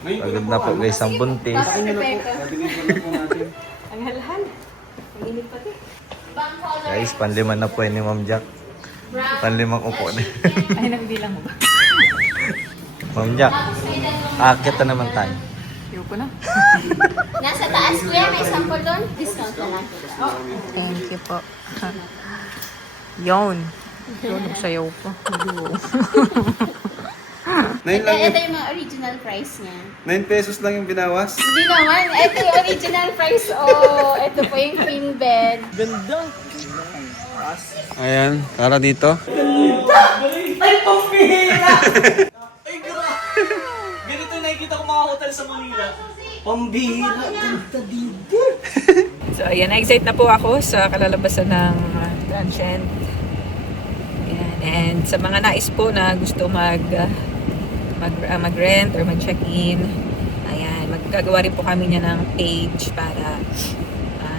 Pagod na po guys ang buntis. Ang halhal. Ang init pati. Guys, panlima na po ni Ma'am Jack. Panlimang upo na. Ay, nagbilang mo ba? Ma'am Jack, akit na naman tayo. Ayoko na. Nasa taas kuya, may sample doon. Discount na lang. Oh, thank you po. Yon. Yun, sayaw po. Ito yung mga original price niya. 9 pesos lang yung binawas. Hindi naman. Ito yung original price. Oh, ito po yung queen bed. Ayan, tara dito. Ay, pambihira! Ay, grabe! Ganito nakikita ko mga hotel sa Manila. Pambihira! Ganda dito! So, ayan. Na-excite na po ako sa kalalabasan ng transient. Ayan. And sa mga nais po na gusto mag-rent or mag-check-in, ayan. Maggagawa rin po kami niya ng page para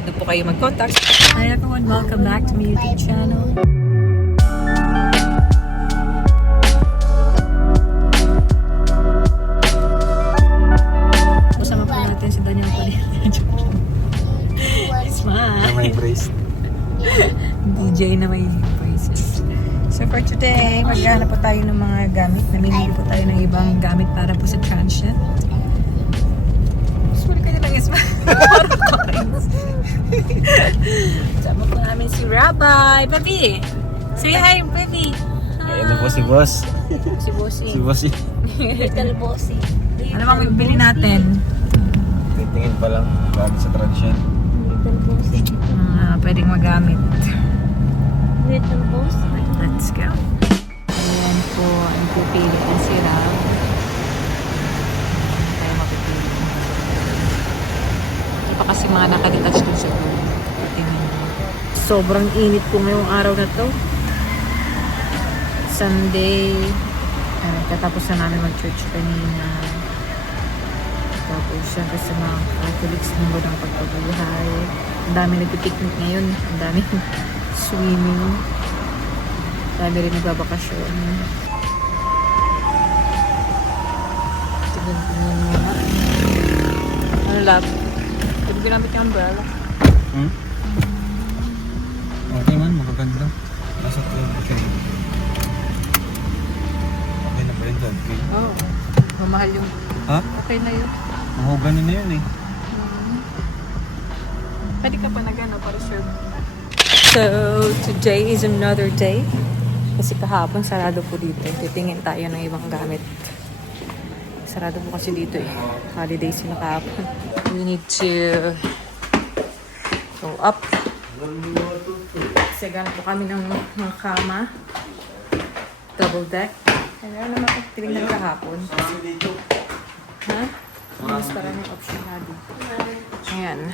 doon po kayo mag-contact. Hi everyone! Welcome back to my YouTube channel. Kasama po natin si Daniel Padilla. Smile! Na may brace. DJ na may braces. So for today, maghanap po tayo ng mga gamit. Namimili po tayo ng ibang gamit para po sa transient. Sorry ka na lang, Isma. Sama po namin si Rabbi. Baby! Say hi, baby! Ayan na po si Boss. Si Bossy. Si Bossy. Little bossy. Ano bang bibili natin? Titingin pa lang gamit sa transient. Little bossy. Pwedeng magamit. Little bossy. Let's go. Ayan po, ang pipili ang si Rab. Tayo mapipili. Ito pa kasi mga nakadetach dun sa room. Tingnan mo. Sobrang init po ngayong araw na to. Sunday. Katapos na namin mag-church kanina. Tapos syempre sa mga Catholics linggo ng pagpabuhay. Ang dami nagpipiknik ngayon. Ang dami swimming. Dami rin nagbabakasyon. Tignan mo muna. Ano lab? Ito ginamit yung umbrella. Okay man, magaganda. Nasa 12K. Okay na ba yun, 12K? Oo. Mamahal yung... Ha? Okay na yun. Mahogany na yun eh. Pwede ka pa na gano'n para sure. So, today is another day. Kasi kahapon sarado po dito. Titingin tayo ng ibang gamit. Sarado po kasi dito eh. Holiday sila kahapon. We need to go up. Kasi ganap po kami ng mga kama. Double deck. Ano naman ito tinignan kahapon? Ha? Mas maraming option na dito. Ayan.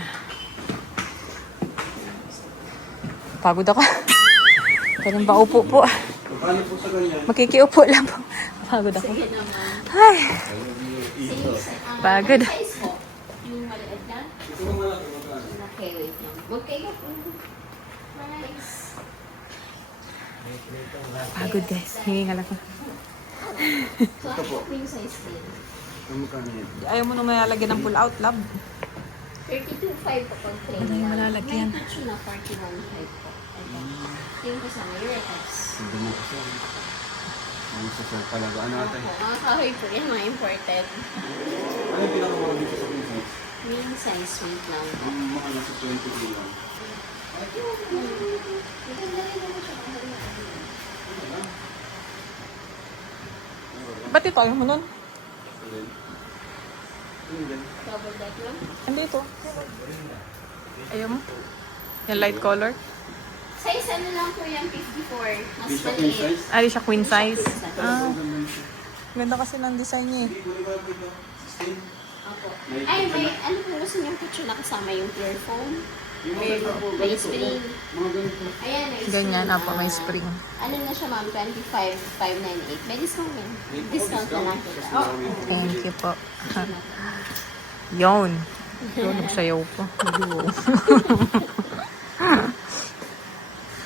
Pagod ako. Ganun ba upo po? Makikiupo lang po. Pagod ako. Ay. Pagod. Yung maliit na? Okay, wait lang. Okay, nice. Pagod guys. Hihingal ako. Queen size din. Ayaw mo nung malalagyan ng pull out lab. 32.5 po pag plain. Ano yung malalagyan? May picture na 41.5 po. Yung kasama yung records. Hindi mo kasi. Ang sasal talaga. Ano natin? Mga kahoy po yan, mga imported. Ano yung pinakamahal dito sa princess? Queen size, wait lang. Ang mga nasa 20K lang. Maganda rin naman siya. Ba't ito? Ayaw mo nun? Double deck lang. Andito. Ayaw mo? Yung light color? Size ano lang po yan, 54. Mas Bisa king maliit. size? Ay, siya queen size. Ah, Ganda siya. ganda kasi ng design niya eh. Opo. Ay, may, ano po gusto niyong picture na kasama yung clear foam? May spring. Mga ganito. Ayan, may Ganyan, spring apo, may spring. Ano na siya ma'am, 25,598. May discount yan. Discount na lang kita. Oh. Thank you po. Yon. Yun, nagsayaw po.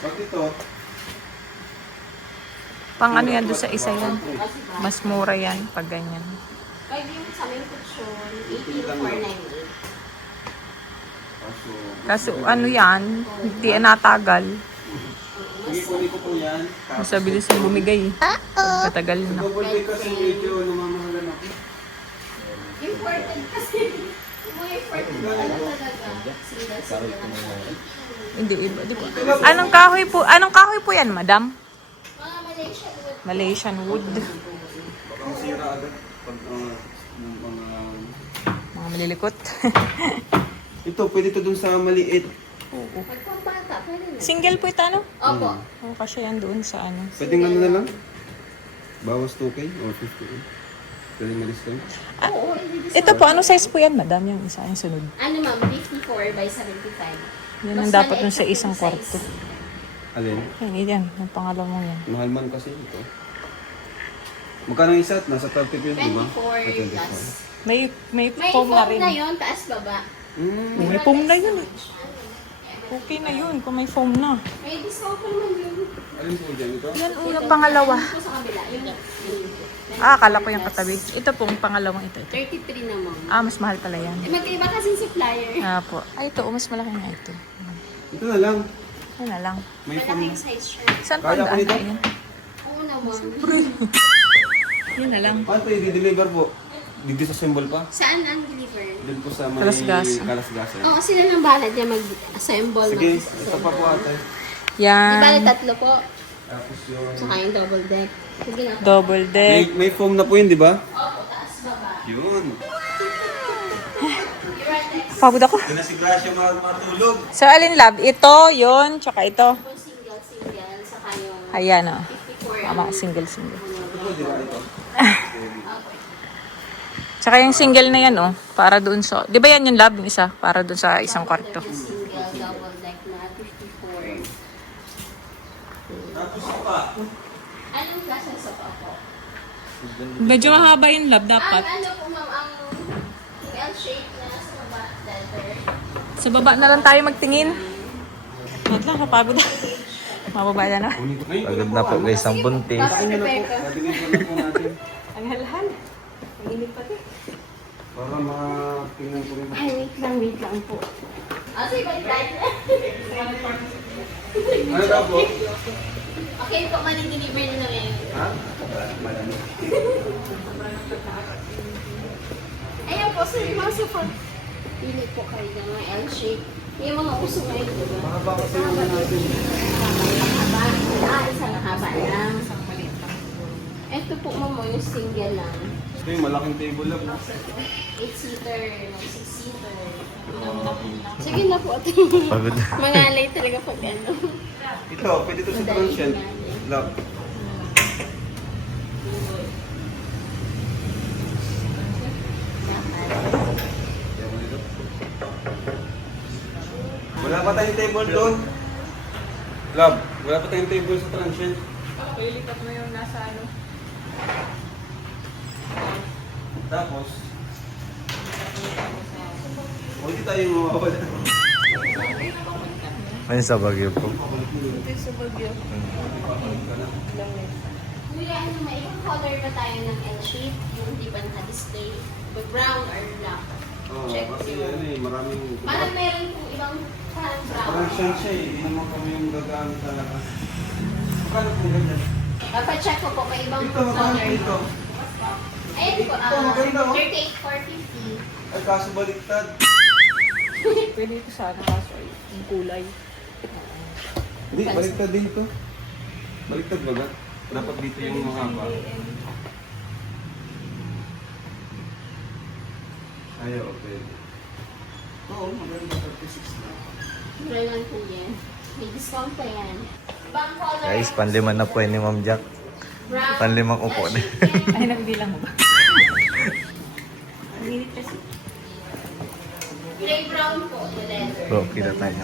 Pag ito, Pang ano yan doon sa isa yan. Mas mura yan pag ganyan. Pag yung sa main kutsyon, 18,498. Kaso ano yan, hindi natagal. Sige, kunin ko po yan. Mas bilis yung bumigay. Katagal na. Double day kasi medyo namamahalan ako. Important kasi. More important talaga. Single. Hindi iba, di ba? Anong kahoy po yan, madam? Mga Malaysian wood. Malaysian wood. Baka masira agad pag yung Mga malilikot. Ito, pwede ito dun sa maliit. Pag pambata, pwede na. Single po ito, ano? Opo. Oo, kasi yan doon sa ano. Pwede nga na lang. Bawas 2K or 50K. Pwede ma-discount. Oo, hindi Ito po, anong size po yan, madam? Yung isa, yung sunod. Ano ma'am, 54 by 75. Yan Mas ang dapat maliit nun sa na isang size. kwarto. Alin? Yan, yan. Yung pangalawang yan. Mahal man kasi ito. Magkano yung isa? Nasa 30 yun, di ba? 24 Ah, 24. plus. May May foam na rin. na yun, taas baba. May foam na yun. Okay na yun, kung may foam na. May discount pa naman yun. Alin po dyan ito? Yan, yung pangalawa. Ito po sa kabila. Yung Akala ko yung katabi. Ito pong pangalawang ito. 33 naman. Mas mahal pala yan. Magkaiba kasi supplier. Po. Ay, ito, mas malaki nga ito. Ito na lang. Yan na lang. May phone. Malaking size shirt. Saan pa Kaya ko ang nito? daan? Oo naman. Yan na lang. Paano ito i-deliver po? Disassemble pa? Saan ang deliver? Doon po sa may Kalasgas. Kalasgasan. Oo, sila nang bahala dyan mag-assemble. Sige, ito pa po ate. Di ba Yan. tatlo po? Tapos yung... Tsaka yung double deck. Sige na po. Double deck. May foam na po yun, di ba? Opo, taas baba. Yun. Pagod ako. Doon na si Gracia matulog. So, alin lab? Ito, yun, tsaka ito. Po single, saka yung Ayan, 54. Tama ko, single. Ito po, di ba ito? Tsaka yung single na yan, para doon sa... Di ba yan yung lab, yung isa? Para doon sa isang kwarto. Single, double deck na 54. Tapos pa. Anong klase ng sofa po? Medyo mahaba yung lab Ang ano po ma'am, ang L-shape na sa baba, leather. Sa baba na lang tayo magtingin. Wait lang, kapagod na. Mababa na na. Pagod na po guys ang buntis. Prepare ko. Patingin po na po natin. Ang halhal. Ang init pati. Para matingnan ko rin. Ay, wait lang po. Sige, balik. Ano daw po? Okay po, deliver na ngayon. Ha? Marami. Ayan po, sir, yung mga sofa. Pili po kayo ng mga L-shape. Yung mga uso ngayon, di ba? Mahaba kasi yung natin. Haba. Isang haba lang. Ito po, ma'am, yung single lang. Ito yung malaking table lang. 8-seater, 6-seater. Sige na po, ate. Pagod na. Mangalay talaga pag ano. Ito, pwede ito sa transient. Lock. Wala pa tayong table doon. Love, wala pa tayong table sa transient. Ilipat mo yung nasa ano. Tapos, huwag di tayo mawawala. Ano sa Baguio po? Ito sa Bagyo. Kuya, ano, may ibang color ba tayo ng L-shape? Yung hindi pa naka-display? Brown or black? Oo, Check kasi yun. ano eh, maraming... Parang meron po ibang parang brown. Transient siya eh, hindi naman kami yung gagamit talaga. Magkano po ganyan? Papacheck ko po may ibang Ito, magkano color. po ito? Ayun po, Ito, maganda, oh. 38,450. Ay, kaso baliktad. Pwede ito sana kaso yung kulay. Hindi, baliktad din ito. Baliktad ba ba? Dapat dito yung mahaba. Ayaw, okay. Oo, maganda 36 na. Mura lang po yan. May discount pa yan. Ibang color. Guys, panliman na po ni Ma'am Jack. Brown. Panlimang upo na. Ay, nagbilang mo ba? Ang init kasi. Gray brown po, the leather. Bro, kita tayo.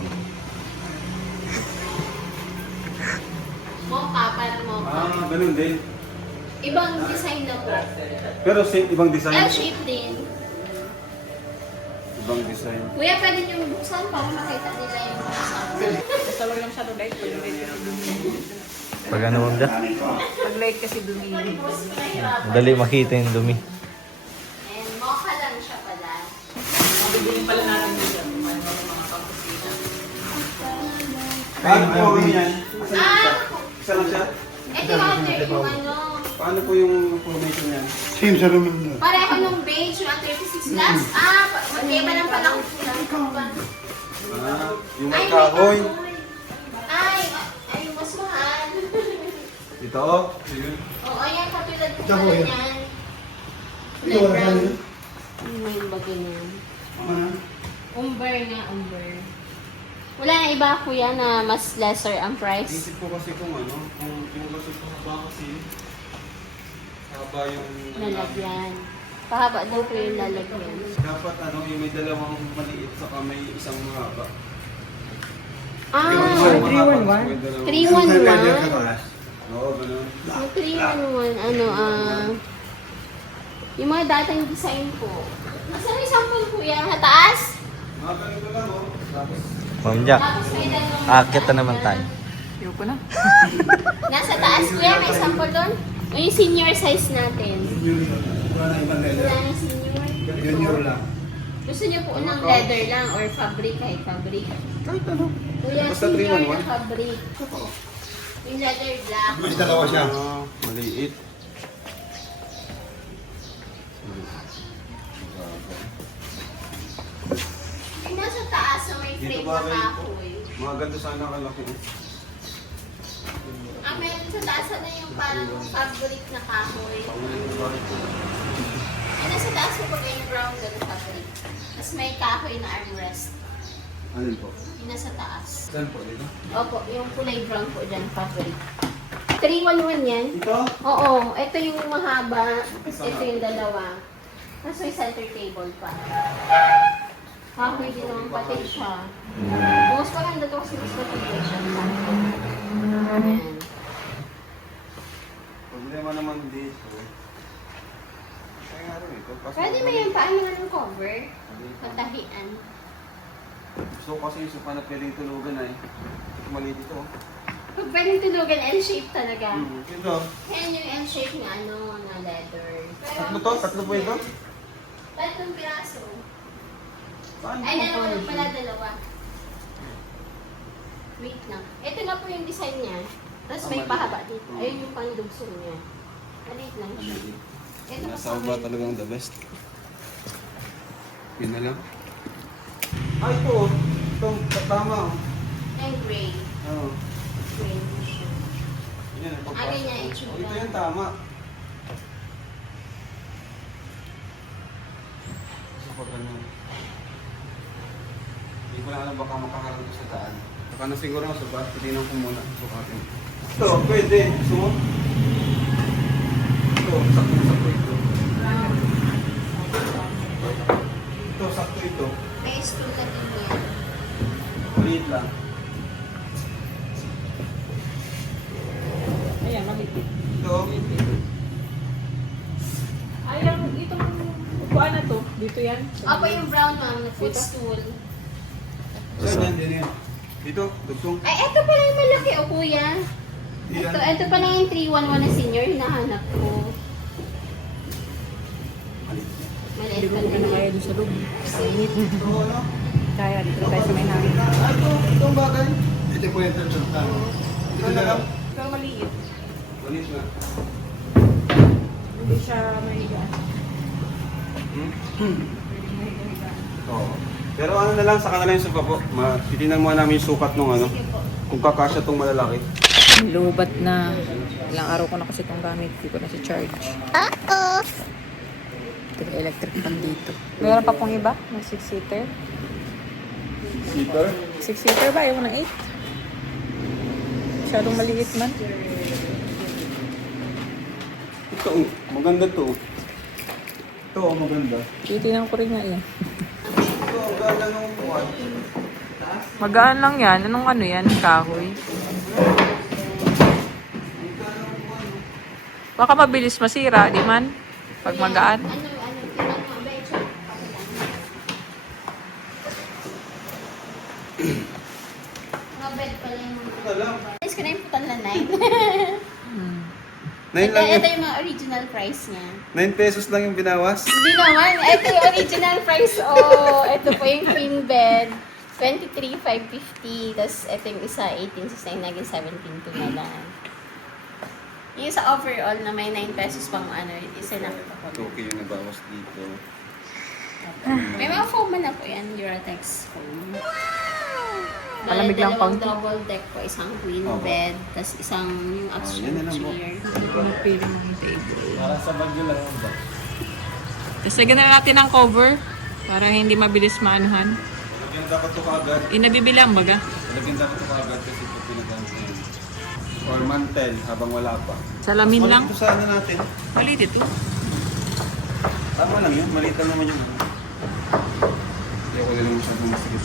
Mocha, parang mocha. Ganun din. Ibang design na po. Pero same, ibang design. L-shape din. Ibang design. Kuya, pwede niyong buksan para makita nila yung buksan. Basta wag lang siya light. Pag light kasi dumi. Pag ano Ma'am Jack? Pag light kasi dumi. Madali makita yung dumi. Hindi pala natin dito kung ano yung mga kakusina. Paano po ang yan? Ah! Isa lang siya? Ito water yung ano. Paano po yung formation niyan? Pareho nung beige, yung 36 glass. Magkaiba lang pala kung kulang. Yung may kahoy. Ay, mas mahal. Ito. Oo, ayan, katulad ko pala niyan. Ito wala na yun? Ano yung bagay niya? Umber nga, umber. Wala na iba kuya na mas lesser ang price. Isip ko kasi kung ano, kung yung kasi pahaba kasi, haba yung Lalagyan. Pahaba daw po yung lalagyan. dapat ano, yung may dalawang maliit saka may isang mahaba. Ah, Yung mahaba, may dalawang- 311. Oo, ganun. Yung 311, yung mga dating design po. Nasaan yung sample kuya? Hataas? Mga ganito lang, oh. Tapos, Ma'am Jack, Tapos may dalawang... akit na naman tayo. Ayoko na. Nasa taas kuya, may sample doon? O yung senior size natin? Wala na senior? junior lang. Gusto niyo po ng leather lang or fabric, kahit fabric? Kahit ano. Kuya, Basta senior 311. na fabric. Yung leather black. Dalawa siya. Maliit. Yung nasa taas na may Dito frame ba na kayo? kahoy. Mga ganito sana kalaki. Meron sa taas na yung parang fabric na kahoy. Yung nasa taas ko pag yung brown ganun fabric. Tapos may kahoy na armrest. Ano po? Yung nasa taas. Saan po dito? Opo, yung kulay brown po dyan, fabric. 311 yan? Ito? Oo, ito yung mahaba, ito yung dalawa. Tapos may center table pa. Kahoy din naman pati siya. Mas maganda to kasi mas matibay siya. Ayan. Problema naman dito. Kaya nga rin ito. Pwede mo yung paano nga ng cover? Patahian. So kasi yung sofa na pwedeng tulugan ay maliit ito. Pag pwedeng tulugan, L-shape talaga. Ito. Yan yung L-shape na ano, na leather. Tatlo to? Tatlo po ito? Tatlong piraso. Paano Ay, po dalawa pala lang pala, dalawa. Wait lang. Ito na po yung design niya. Tapos may maliit. pahaba dito. Ayun yung pandugsong niya. Maliit lang siya. Ito Nasa ba kasama talagang the best? Yun na lang. Ah, ito oh. Ito, tama oh. yung gray. Oo. Gray na siya. Yan, ang Ah, ganyan, pagpasok. itsura. Oh, ito yung tama. Kasi pag ano, hindi ko lang alam baka makakarang ko sa daan. Baka na siguro ako sa bus, titignan ko muna. Sukatin. Ito, pwede. Gusto mo? Ito, sakto ito. Ito, sakto ito. May stool na din yan. Maliit lang. Ayan, maliit. Ito. Ayan, itong upuan na to. Dito yan. Opo, yung brown ma'am, na footstool. Saan yan din yan? Dito, dugtong. Ay, ito pala yung malaki, o kuya. Yan. Ito pala yung 311 na senior, hinahanap ko. Maliit Hindi pa ko na din. kaya doon sa loob. Init. Ito, ano? Kaya dito tayo sa may hangin. Ah, itong bagay. Ito po yung tentang. Ito na lang. Pero maliit. Maliit na. Hindi siya mahigaan. Oo. Pero ano na lang, saka na lang yung sofa po. Titignan muna namin yung sukat nung ano. Kung kakasya tong malalaki. Lubat na. Ilang araw ko na kasi itong gamit. Hindi ko na si charge. Ito yung electric pan dito. Meron pa pong iba? May 6-seater? Seater? 6-seater ba? Ayaw mo ng 8? Masyadong maliit man. Ito, maganda to. Ito, maganda. Titinan ko rin nga yan. Ito, ang ganda nung kuwan. Magaan lang yan. Anong ano yan? Kahoy. Baka mabilis masira, di man? Pag magaan. Ano, tingnan mo, ba, ito. Mga bed pala yung Ito na lang. Alis ko na yung putal na 9. Nain lang Ito yun. yung mga original price niya. 9 pesos lang yung binawas. Hindi naman. Ito yung original price. Oh, ito po yung queen bed. 23,550. Tapos ito yung isa, 18,69. Naging 17,2 na lang. Yung sa overall na may 9 pesos pang ano, isa na po. Okay yung nabawas dito. May mga foam na po yan, Eurotex foam. Malamig lang Dalawang konti. double deck po, isang queen Opo. bed, tapos isang yung extra yan na lang po. chair. Hindi ko napili ng table. Para sa bagyo lang yun ba? Tapos lagyan na natin ng cover para hindi mabilis maanuhan. Lagyan dapat ito kaagad. Inabibilang baga. Lagyan dapat ito kaagad kasi ito pinagansin. Or mantel habang wala pa. Salamin lang. Ito sa ano natin. Maliit ito. Tama lang yun. Maliit lang naman yun. Hindi ako din masyadong masigit.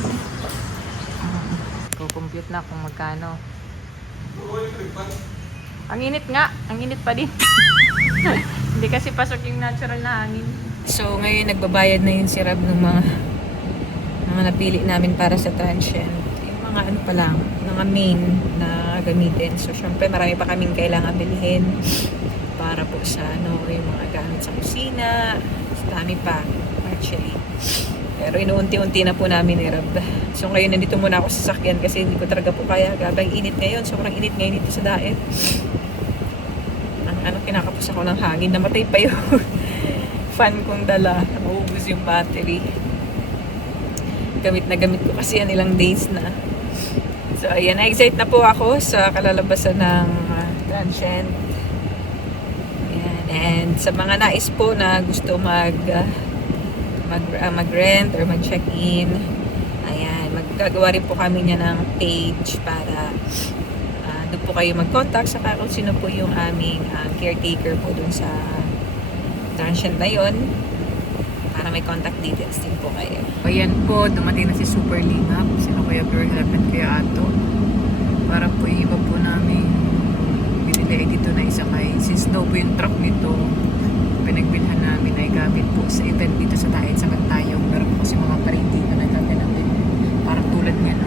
Compute na kung magkano. Ang init nga. Ang init pa din. Hindi kasi pasok yung natural na hangin. So ngayon nagbabayad na yung si Rab ng mga napili namin para sa transient. Yung mga ano pa lang, mga main na gamitin. So syempre marami pa kaming kailangan bilhin para po sa ano, yung mga gamit sa kusina. Dami pa actually. Pero inuunti-unti na po namin ni Rab. So ngayon nandito muna ako sa sasakyan kasi hindi ko talaga po kaya. Gabay init ngayon. Sobrang init ngayon dito sa daet. Kinakapos ako ng hangin. Namatay pa yung fan kong dala. Nauubos yung battery. Gamit na gamit ko kasi yan ilang days na. So ayan, na-excite na po ako sa kalalabasan ng transient. Ayan. And sa mga nais po na gusto mag-rent or mag-check-in. Ayan, maggagawa rin po kami niya ng page para doon po kayo mag-contact saka kung sino po yung aming caretaker po dun sa transient na yun para may contact details din po kayo. Ayan po, dumating na si Super Lingap, sino Kuya Berhap at Kuya Ato. Para po yung iba po namin binili ay dito na isakay. Since daw po yung truck nito pinagbilhan namin ay gamit po sa event dito sa Daet sa Bantayong. Meron po kasi mga parade dito na gagawin din. Parang tulad nga na.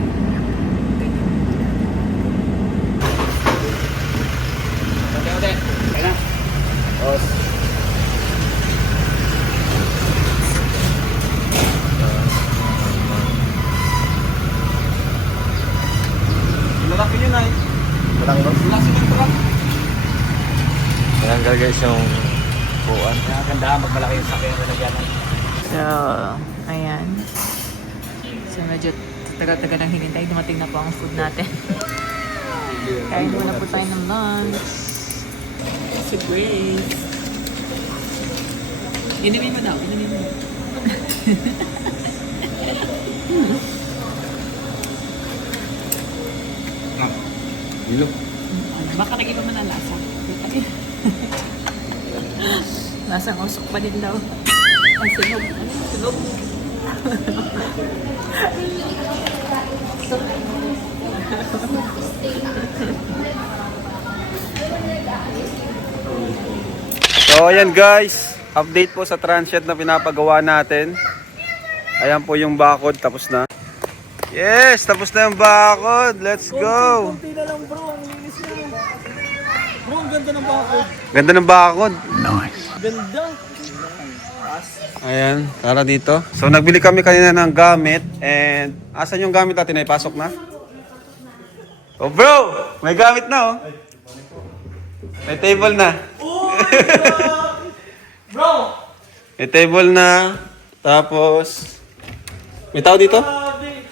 Malaki yun ay. Walang ba? Malaki yung truck. Tinanggal guys yung puan. Ganda, magmalaki yung sakyan na nagyanan. So, ayan. So, medyo tagal-tagal ng hinintay. Dumating na po ang food natin. Kain muna po tayo ng lunch. Si Grace. Inumin mo daw. Inumin mo. Dilo. Baka nag-iba man ang lasa. Lasang usok pa din daw. Ang sinog. Sinog. So ayan guys, update po sa transient na pinapagawa natin. Ayan po yung bakod, tapos na. Yes, tapos na yung bakod. Let's go. Kunti na lang bro, ang linis na. Bro, ang ganda ng bakod. Ganda ng bakod. Nice. Ganda. Ayan, tara dito. So nagbili kami kanina ng gamit and asan yung gamit natin? Ay pasok na? Oh bro, may gamit na oh. May table na. Bro! May table na. Tapos may tao dito? Grabe!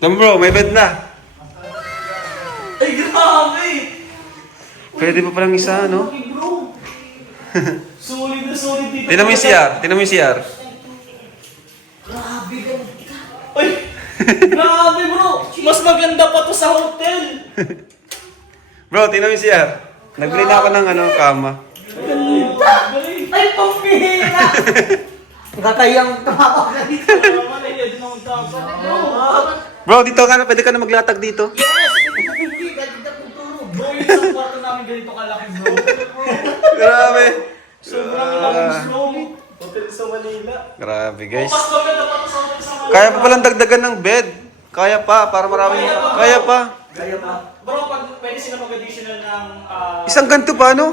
Dam bro, may bed na. Ay, grabe! Pwede pa palang isa, no? Okay, bro! Solid na solid dito. Tingnan mo yung CR. Tingnan mo yung CR. Grabe, ganda. Ay! Grabe, bro! Mas maganda pa to sa hotel. Bro, tingnan mo yung CR. Nagbili na ako ng kama. Ganda! Ay, pambihira! Nakakayang tawa ka dito. Malaya din akong tawa. Bro, dito ka na. Pwede ka na maglatag dito. Yes! Hindi, ganda po turo. Bro, yung sa kwarto namin ganito kalaki, bro. Grabe. Sobrang lakas, bro. Hotel sa Manila. Grabe, guys. Mas maganda pa to sa hotel sa Manila. Kaya pa palang dagdagan ng bed. Kaya pa, para marami. Kaya pa. Kaya pa. Bro, pwede sila mag-additional ng... Isang ganito pa, no?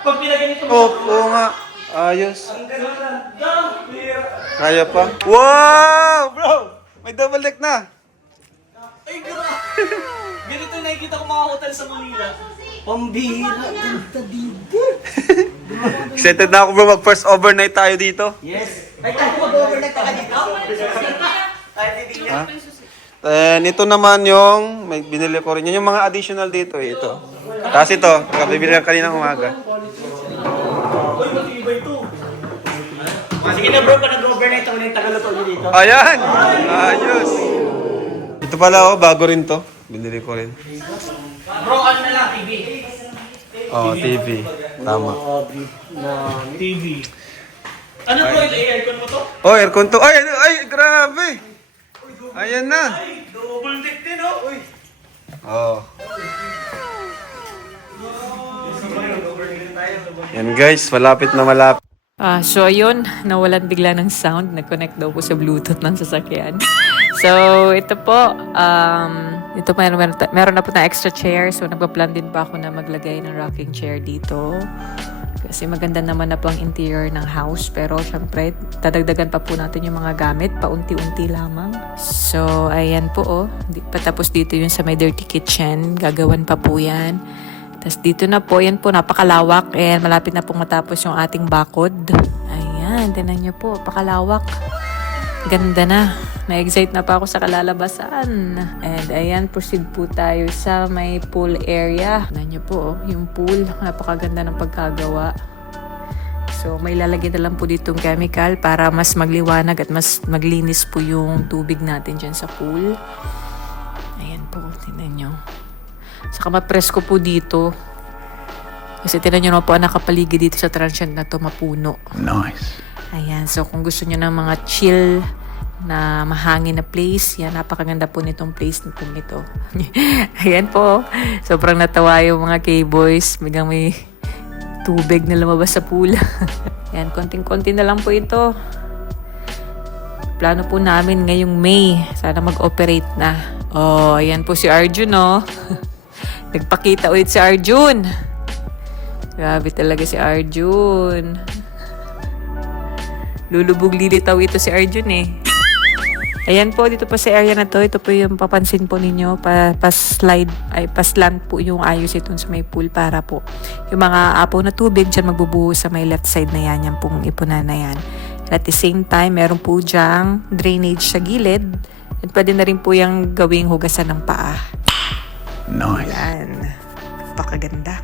Pag pinaganito mo Oh, oo nga. Ayos. ang ganda. Clear. Kaya pa. Wow, bro! May double deck na. Ay, grabe. Ganito yung nakikita ko mga hotel sa Manila. Pambihira. Ganda dito. Excited na ako, bro. Mag-first overnight tayo dito. Yes. Ay, tayo mag-overnight ka dito? Ha? Ito naman yung, may binili ko rin. Yan yung mga additional dito, eh. Ito. Tapos ito, kabibili lang kanina umaga. Uy, matibay ito. Sige na bro, pa nag-overnight ako na yung tagaluto niyo dito. Ayan! Ayos! Ito pala, oh, bago rin to. Binili ko rin. Bro, ano na lang, TV? Oh, TV. Tama. TV. Ano bro, ito aircon mo to? Oh, aircon to. Ay, ay, grabe! Ayan na. Ay, double deck din oh. Uy. Oh. Yan guys, malapit na malapit. So ayun, nawalan bigla ng sound. Nag-connect daw po sa Bluetooth ng sasakyan. So ito po, meron na po na extra chair. So nagpa-plan din pa ako na maglagay ng rocking chair dito. Kasi maganda naman na po ang interior ng house. Pero syempre, dadagdagan pa po natin yung mga gamit. Paunti-unti lamang. So ayan po oh. Patapos dito yung sa may dirty kitchen. Gagawan pa po yan. Tapos dito na po, yan po, napakalawak. And malapit na pong matapos yung ating bakod. Ayan, tinan nyo po, pakalawak. Ganda na. Na-excite na pa ako sa kalalabasan. And ayan, proceed po tayo sa may pool area. Tinan nyo po, yung pool, napakaganda ng pagkagawa. So, may lalagay na lang po ditong chemical para mas magliwanag at mas maglinis po yung tubig natin dyan sa pool. Ayan po, tinan nyo. Saka mapresko po dito. Kasi tinan nyo na po ang nakapaligid dito sa transient na to, mapuno. Nice. Ayan, so kung gusto nyo ng mga chill na mahangin na place, yan, napakaganda po nitong place nito. Ayan po, sobrang natawa yung mga K-boys. Biglang may tubig na lumabas sa pool. Ayan, konting-konti na lang po ito. Plano po namin ngayong May. Sana mag-operate na. Oh, ayan po si Arjun, oh. Nagpakita ulit si Arjun. Grabe talaga si Arjun. Lulubog lilitaw ito si Arjun eh. Ayan po, dito pa sa area na to. Ito po yung papansin po ninyo. Pa-slide, ay pa-slant po yung ayos ito sa may pool para po yung mga apaw na tubig dyan magbubuhos sa may left side na yan. Yan pong ipunan na yan. And at the same time, meron po dyang drainage sa gilid. At pwede na rin po yung gawing hugasan ng paa. Nice. Yan. Napakaganda.